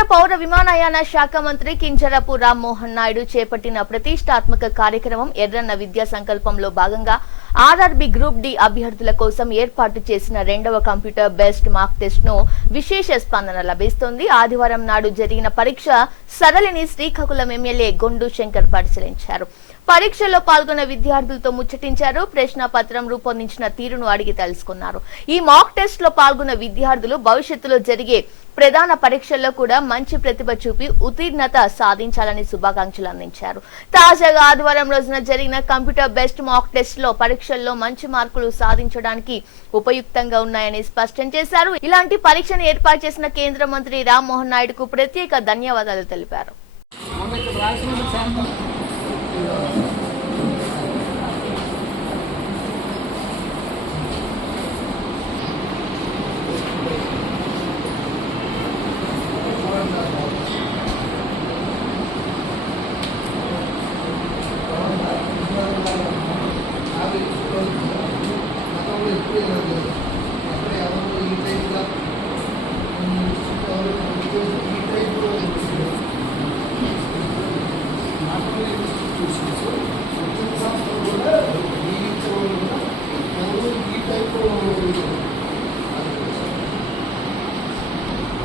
కేంద్ర పౌర విమానయాన శాఖ మంత్రి కింజరపు రామ్మోహన్ నాయుడు చేపట్టిన ప్రతిష్టాత్మక కార్యక్రమం ఎర్రన్న విద్యా సంకల్పంలో భాగంగా ఆర్ఆర్బి గ్రూప్ డి అభ్యర్థుల కోసం ఏర్పాటు చేసిన రెండవ కంప్యూటర్ బేస్డ్ మార్క్ టెస్ట్ను విశేష స్పందన లభిస్తోంది. ఆదివారం నాడు జరిగిన పరీక్ష సరళిని శ్రీకాకుళం ఎమ్మెల్యే గొండు శంకర్ పరిశీలించారు. పరీక్షల్లో పాల్గొన్న విద్యార్థులతో ముచ్చటించారు. ప్రశ్న పత్రం రూపొందించిన తీరును అడిగి తెలుసుకున్నారు. ఈ మాక్ టెస్ట్లో పాల్గొన్న విద్యార్థులు భవిష్యత్తులో జరిగే ప్రధాన పరీక్షల్లో కూడా మంచి ప్రతిభ చూపి ఉత్తీర్ణత సాధించాలని శుభాకాంక్షలు అందించారు. తాజాగా ఆదివారం రోజున జరిగిన కంప్యూటర్ బెస్ట్ మాక్ టెస్ట్లో పరీక్షల్లో మంచి మార్కులు సాధించడానికి ఉపయుక్తంగా ఉన్నాయని స్పష్టం చేశారు. ఇలాంటి పరీక్షను ఏర్పాటు చేసిన కేంద్ర మంత్రి రామ్మోహన్ నాయుడుకు ప్రత్యేక ధన్యవాదాలు తెలిపారు.